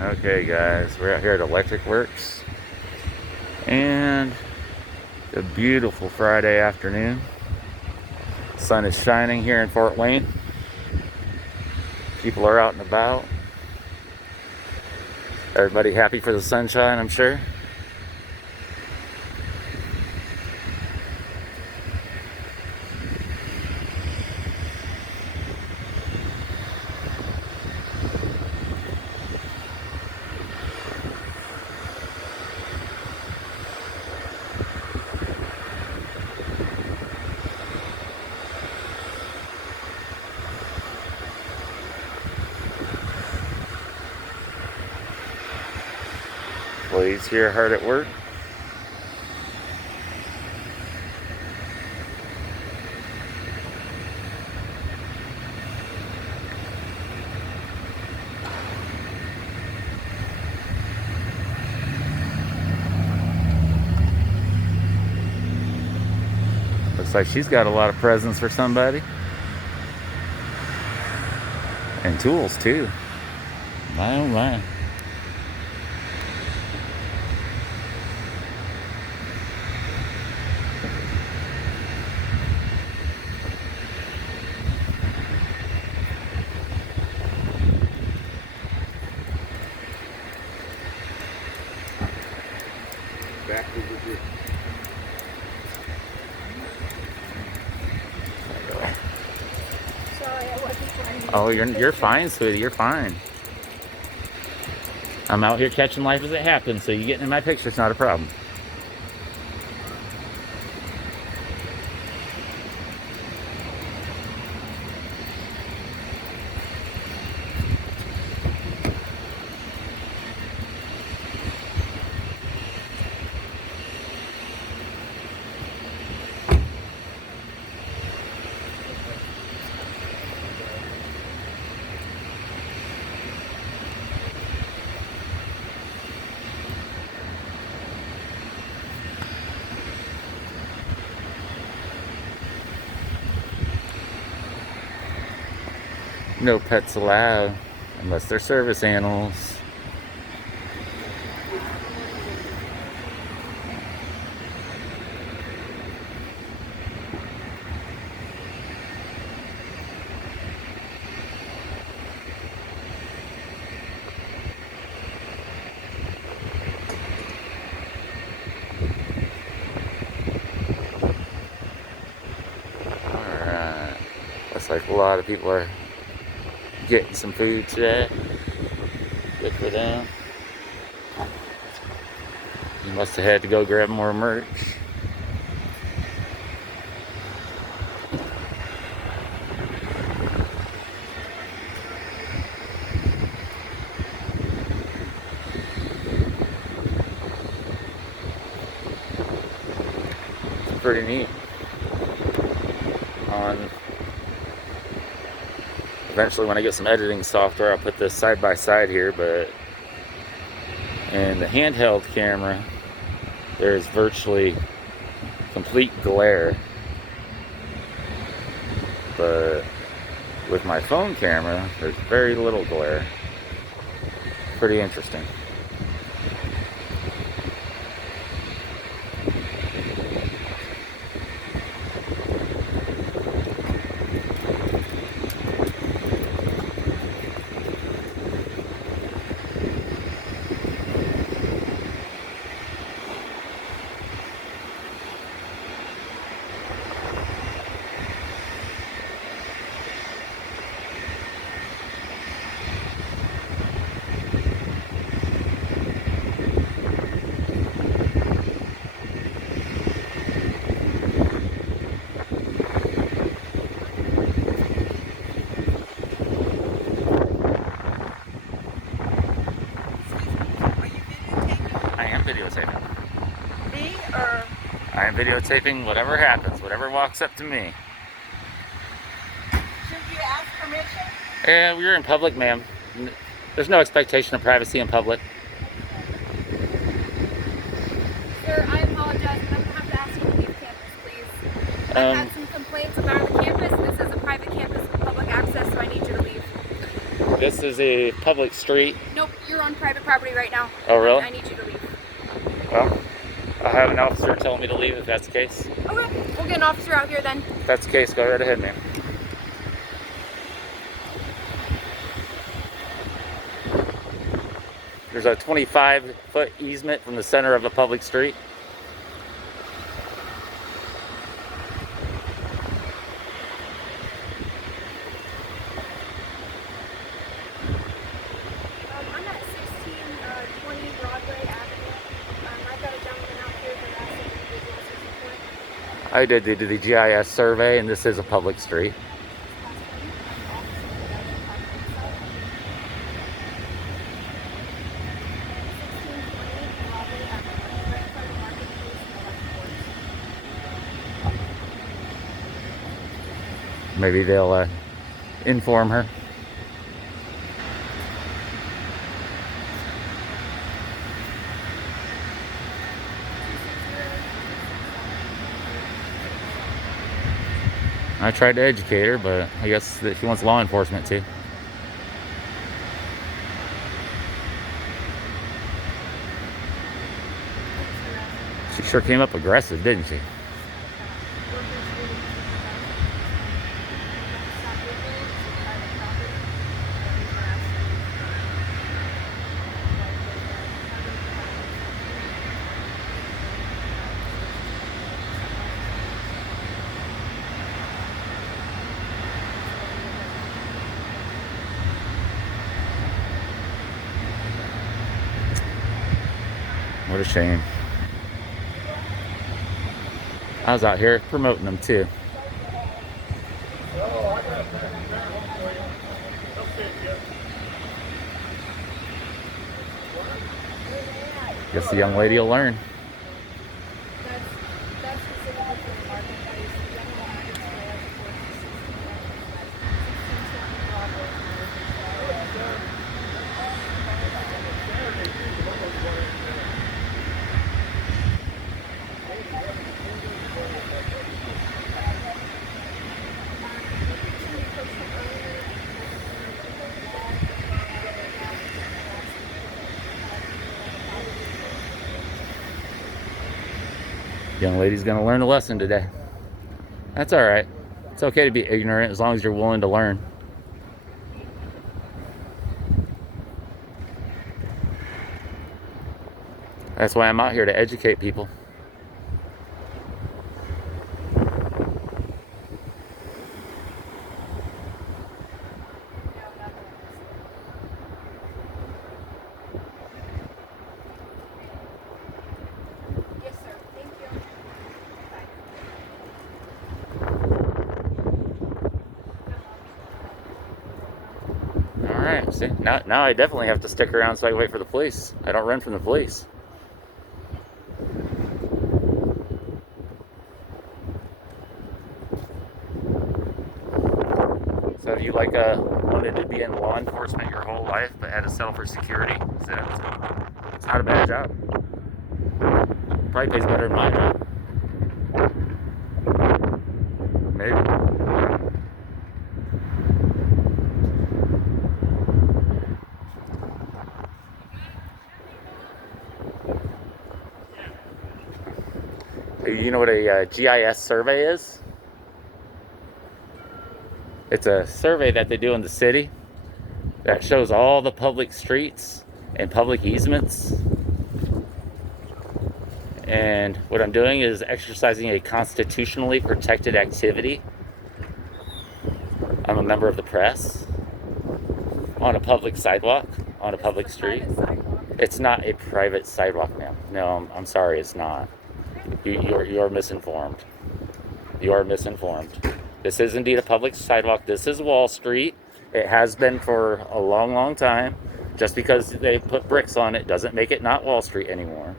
Okay guys, we're out here at Electric Works and a beautiful Friday afternoon. Sun is shining here in Fort Wayne. People are out and about. Everybody happy for the sunshine, I'm sure. Employees here hard at work. Looks like she's got a lot of presents for somebody. And tools too. My oh my. Oh, you're fine, sweetie. You're fine. I'm out here catching life as it happens, so you getting in my picture, it's not a problem. No pets allowed, unless they're service animals. Alright, looks like a lot of people are getting some food today. Good for them. You must have had to go grab more merch. It's pretty neat. Eventually, when I get some editing software, I'll put this side by side here, but in the handheld camera, there's virtually complete glare. But with my phone camera, there's very little glare. Pretty interesting. Videotaping. Me or? I am videotaping whatever happens, whatever walks up to me. Should you ask permission? Yeah, we're in public, ma'am. There's no expectation of privacy in public. Sir, I apologize, but I'm going to have to ask you to leave campus, please. I've had some complaints about the campus. This is a private campus with public access, so I need you to leave. This is a public street. Nope, you're on private property right now. Oh, really? I need you to leave. Well, I'll have an officer telling me to leave if that's the case. Okay, we'll get an officer out here then. If that's the case, go right ahead, man. There's a 25-foot easement from the center of a public street. I'm at 1620 Broadway Avenue. I've got a gentleman out here harassing individuals or support. I did the GIS survey, and this is a public street. Maybe they'll inform her. I tried to educate her, but I guess that she wants law enforcement too. She sure came up aggressive, didn't she? What a shame. I was out here promoting them too. Guess the young lady will learn. That's specifically for the marketplace. The general address Young lady's gonna learn a lesson today. That's all right. It's okay to be ignorant as long as you're willing to learn. That's why I'm out here, to educate people. Yes, sir. Thank you. Bye. All right, see, now I definitely have to stick around so I can wait for the police. I don't run from the police. So if you wanted to be in law enforcement your whole life but had to settle for security, so it's not a bad job. Probably pays better than my job. Maybe. You know what a GIS survey is? It's a survey that they do in the city that shows all the public streets and public easements. And what I'm doing is exercising a constitutionally protected activity. I'm a member of the press on a public sidewalk, on a public street. It's not a private sidewalk, ma'am. No, I'm sorry, it's not. You're misinformed. You are misinformed. This is indeed a public sidewalk. This is Wall Street. It has been for a long, long time. Just because they put bricks on it doesn't make it not Wall Street anymore.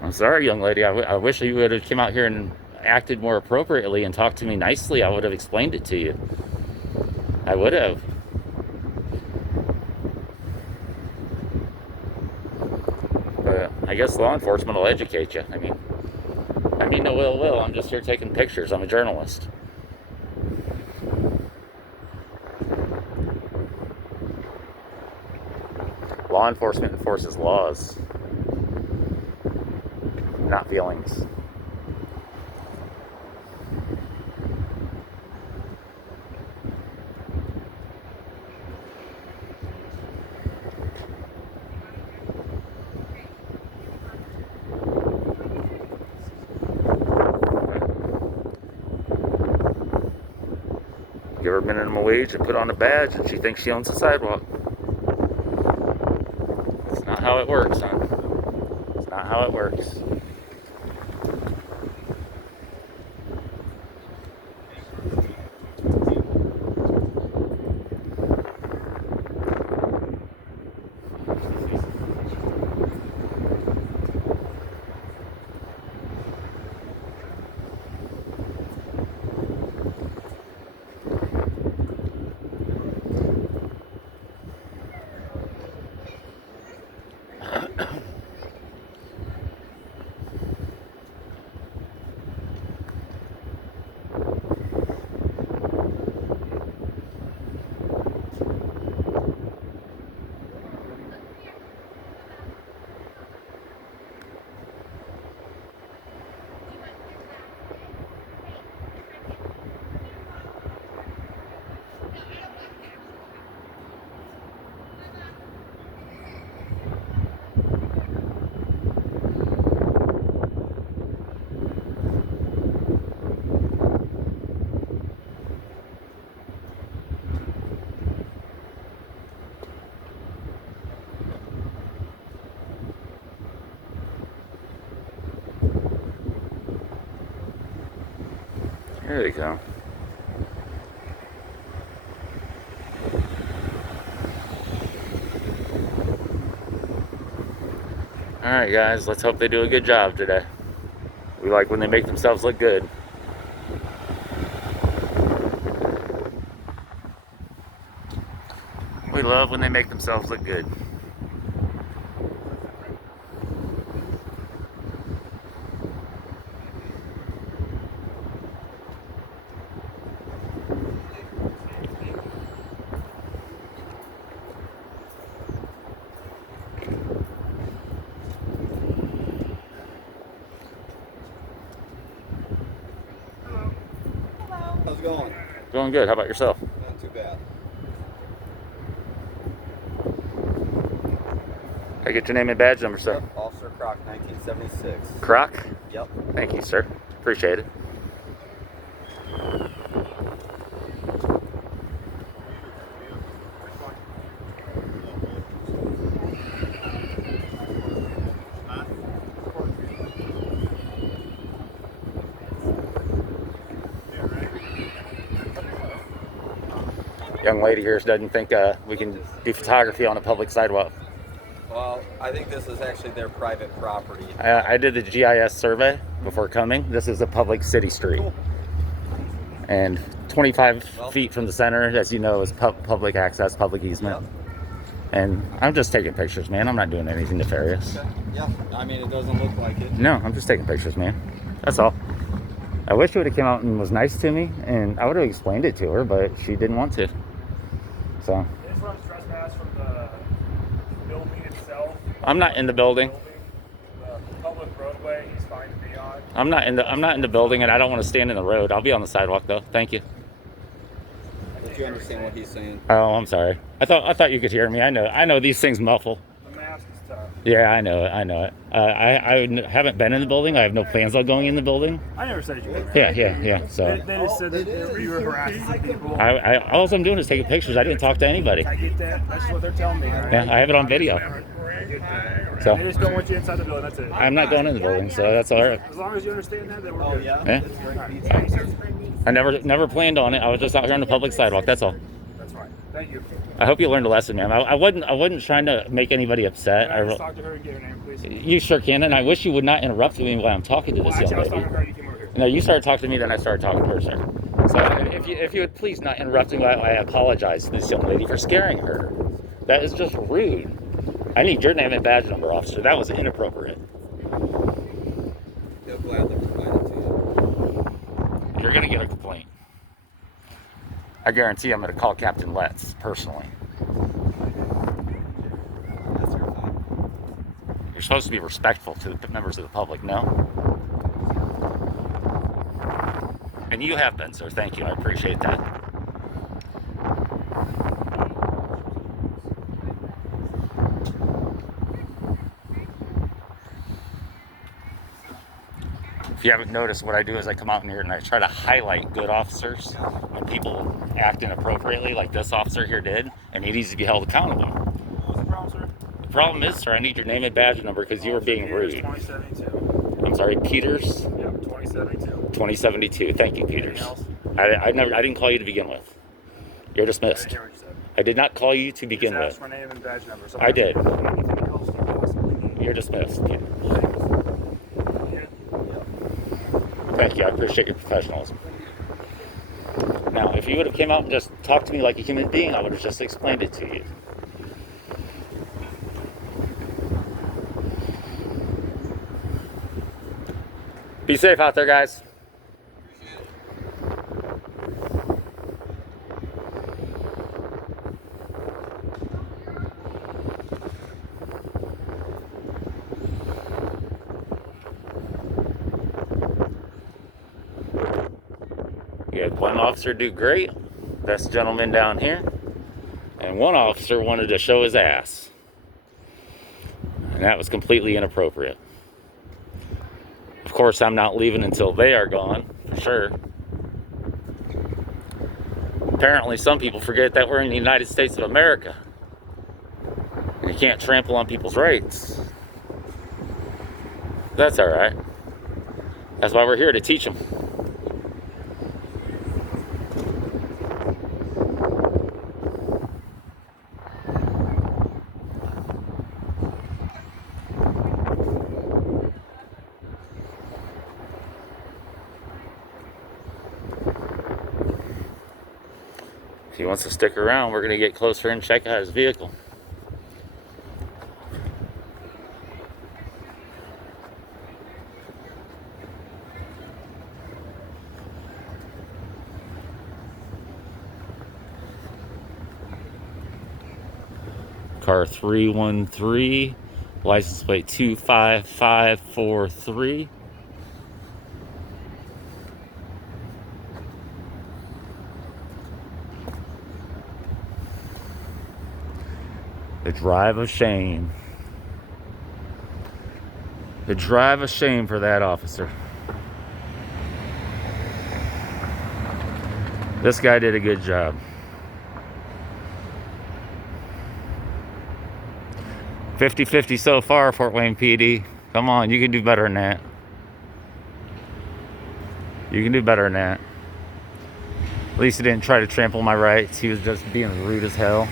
I'm sorry, young lady. I wish you would have come out here and acted more appropriately and talked to me nicely. I would have explained it to you. I would have. But I guess law enforcement will educate you. I mean, no ill will. I'm just here taking pictures. I'm a journalist. Law enforcement enforces laws, not feelings. Give her minimum wage and put on a badge and she thinks she owns the sidewalk. It's not how it works, son. It's not how it works. There you go. Alright guys, let's hope they do a good job today. We like when they make themselves look good. We love when they make themselves look good. How's it going? Going good. How about yourself? Not too bad. Can I get your name and badge number, sir? Yep, Officer Croc, 1976. Croc? Yep. Thank you, sir. Appreciate it. Young lady here doesn't think we can do photography on a public sidewalk. Well, I think this is actually their private property. I did the GIS survey before coming. This is a public city street. Cool. And 25 feet from the center, as you know, is public access, public easement. Yep. And I'm just taking pictures, man. I'm not doing anything nefarious. Okay. Yeah, I mean, it doesn't look like it. No, I'm just taking pictures, man. That's all. I wish she would have came out and was nice to me, and I would have explained it to her, but she didn't want to. So. This runs trespass from the building itself. I'm not in the building. The public roadway, he's fine to be on. I'm not in the building, and I don't want to stand in the road. I'll be on the sidewalk though. Thank you. Did you understand what he's saying? Oh, I'm sorry. I thought you could hear me. I know these things muffle. The mask is tough. Yeah, I know it. I haven't been in the building. I have no plans on going in the building. I never said you were. Yeah. So They just said that you were harassing some people. all I'm doing is taking pictures. I didn't talk to anybody. I get that. That's what they're telling me. Right? Yeah, I have it on video. So They just don't want you inside the building. That's it. I'm not going in the building, so that's all right. As long as you understand that, then we're Oh, good. yeah? Yeah. It's very pizza. Thanks, sir. I never planned on it. I was just out here on the public sidewalk. That's all. That's fine. Thank you. I hope you learned a lesson, man. I wasn't trying to make anybody upset. Can I just talk to her and get her name, please? You sure can, and I wish you would not interrupt me while I'm talking to Well, this actually, I was young talking lady. to her. You came over here. No, you started talking to me, then I started talking to her, sir. So if you would please not interrupt me, I apologize to this young lady for scaring her. That is just rude. I need your name and badge number, officer. That was inappropriate. They'll gladly provide it to you. You're gonna get a complaint. I guarantee I'm gonna call Captain Letts personally. That's You're supposed to be respectful to the members of the public, no? And you have been, sir. Thank you. I appreciate that. If you haven't noticed, what I do is I come out in here and I try to highlight good officers when people act inappropriately, like this officer here did, and he needs to be held accountable. What's the problem, sir? The problem is, sir, I need your name and badge number because you were being Peters, rude. 2072. I'm sorry, Peters? Yep, 2072. 2072. Thank you, Anything Peters. else? I didn't call you to begin with. You're I dismissed. didn't hear what you said. I did not call you to begin Just with. ask for name and badge number. So I did. Anything else you possibly need? You're dismissed, Peter. Yeah. Thank you. I appreciate your professionalism. Now, if you would have came out and just talked to me like a human being, I would have just explained it to you. Be safe out there, guys. You had one officer do great. That's the gentleman down here. And one officer wanted to show his ass. And that was completely inappropriate. Of course, I'm not leaving until they are gone, for sure. Apparently, some people forget that we're in the United States of America. And you can't trample on people's rights. That's all right. That's why we're here, to teach them. If he wants to stick around, we're going to get closer and check out his vehicle. Car 313, license plate 25543. The drive of shame. The drive of shame for that officer. This guy did a good job. 50-50 so far, Fort Wayne PD. Come on, you can do better than that. You can do better than that. At least he didn't try to trample my rights. He was just being rude as hell.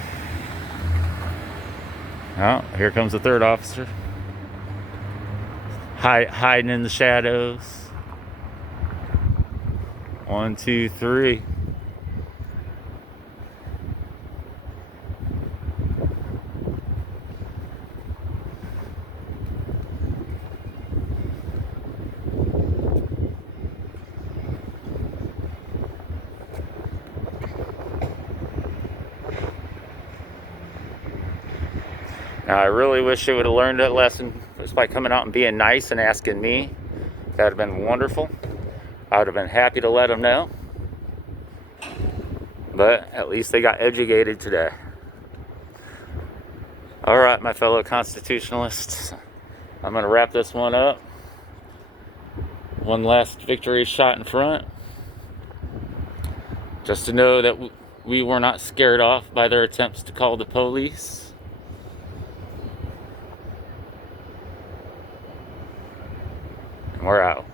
Oh, here comes the third officer. Hiding in the shadows. 1, 2, 3. Now, I really wish they would have learned that lesson just by coming out and being nice and asking me. That would have been wonderful. I would have been happy to let them know. But at least they got educated today. All right, my fellow constitutionalists. I'm going to wrap this one up. One last victory shot in front. Just to know that we were not scared off by their attempts to call the police. We're out.